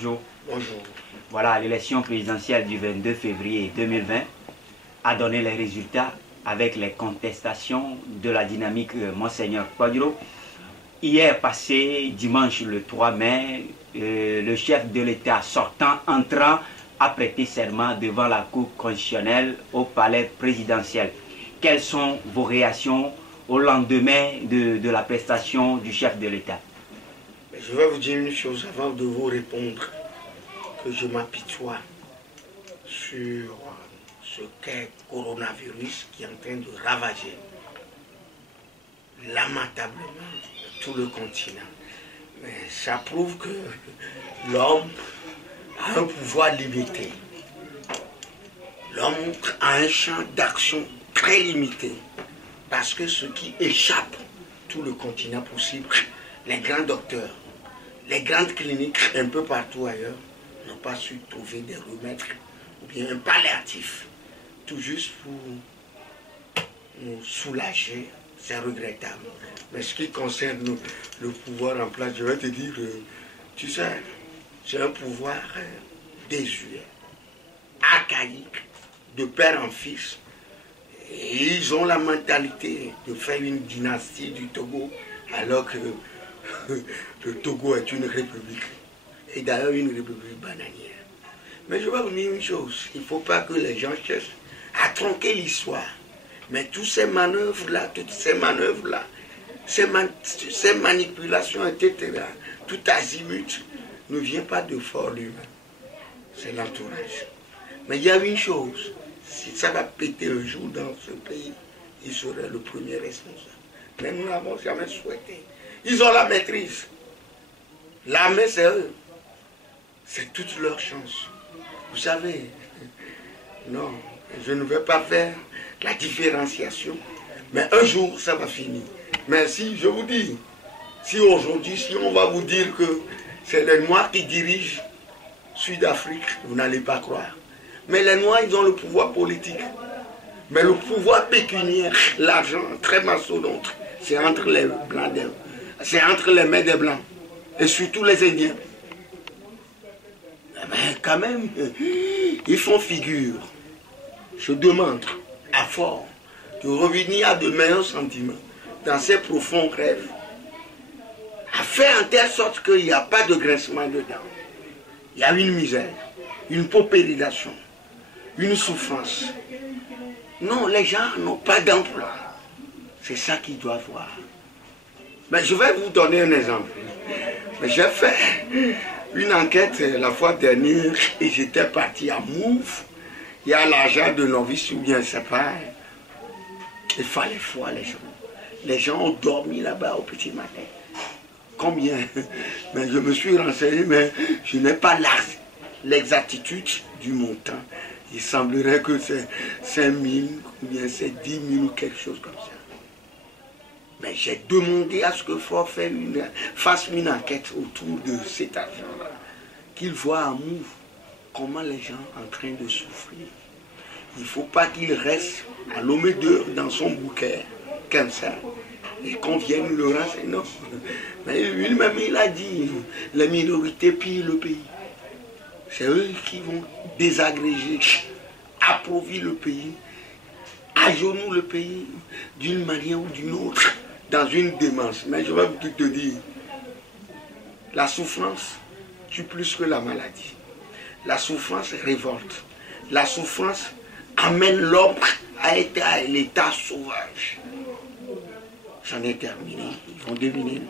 bonjour. Bonjour. Voilà, l'élection présidentielle du 22 février 2020 a donné les résultats avec les contestations de la dynamique Monseigneur Kwadwo. Hier passé, dimanche le 3 mai, le chef de l'État sortant entrant a prêté serment devant la Cour constitutionnelle au palais présidentiel. Quelles sont vos réactions au lendemain de la prestation du chef de l'État? Je vais vous dire une chose avant de vous répondre, que je m'apitoie sur ce qu'est le coronavirus qui est en train de ravager lamentablement tout le continent. Mais ça prouve que l'homme a un pouvoir limité. L'homme a un champ d'action très limité. Parce que ce qui échappe tout le continent possible, les grands docteurs, les grandes cliniques un peu partout ailleurs n'ont pas su trouver des remèdes ou bien un palliatif, tout juste pour nous soulager. C'est regrettable. Mais ce qui concerne le pouvoir en place, je vais te dire, tu sais, c'est un pouvoir désuet, archaïque, de père en fils. Et ils ont la mentalité de faire une dynastie du Togo, alors que le Togo est une république. Et d'ailleurs une république bananière. Mais je vais vous dire une chose, il ne faut pas que les gens cherchent à tronquer l'histoire. Mais toutes ces manœuvres-là, ces manipulations, etc., tout azimut, ne vient pas de fort lui-même. C'est l'entourage. Mais il y a une chose, si ça va péter un jour dans ce pays, il serait le premier responsable. Mais nous n'avons jamais souhaité. Ils ont la maîtrise. L'armée, c'est eux. C'est toute leur chance. Vous savez, non, je ne vais pas faire la différenciation. Mais un jour, ça va finir. Mais si, je vous dis, si aujourd'hui, si on va vous dire que c'est les Noirs qui dirigent Sud-Afrique, vous n'allez pas croire. Mais les Noirs, ils ont le pouvoir politique. Mais le pouvoir pécuniaire, l'argent, très mastodonte, c'est entre les Blancs, c'est entre les mains des Blancs. Et surtout les Indiens. Mais quand même, ils font figure. Je demande à fort de revenir à de meilleurs sentiments dans ces profonds rêves, à faire en telle sorte qu'il n'y a pas de grincement dedans. Il y a une misère, une paupérisation, une souffrance. Non, les gens n'ont pas d'emploi. C'est ça qu'ils doivent voir. Mais je vais vous donner un exemple. J'ai fait une enquête la fois dernière et j'étais parti à Mouve. Il y a l'argent de novice ou bien c'est pas. Il fallait voir les gens. Les gens ont dormi là-bas au petit matin. Combien? Mais je me suis renseigné, mais je n'ai pas l'exactitude du montant. Il semblerait que c'est 5 000 ou bien c'est 10 000 ou quelque chose comme ça. Mais j'ai demandé à ce que Fort fasse une enquête autour de cet argent-là. Qu'il voit à Mouve comment les gens sont en train de souffrir. Il ne faut pas qu'il reste à l'homme d'heure dans son bouquet, comme ça. Et qu'on vienne le renseigner. Non. Mais lui-même, il a dit, les minorités pillent le pays. C'est eux qui vont désagréger, appauvrir le pays, agenouiller le pays d'une manière ou d'une autre, dans une démence. Mais je vais vous te dire, la souffrance tue plus que la maladie. La souffrance révolte. La souffrance amène l'homme à être à l'état sauvage. J'en ai terminé. Ils vont deviner.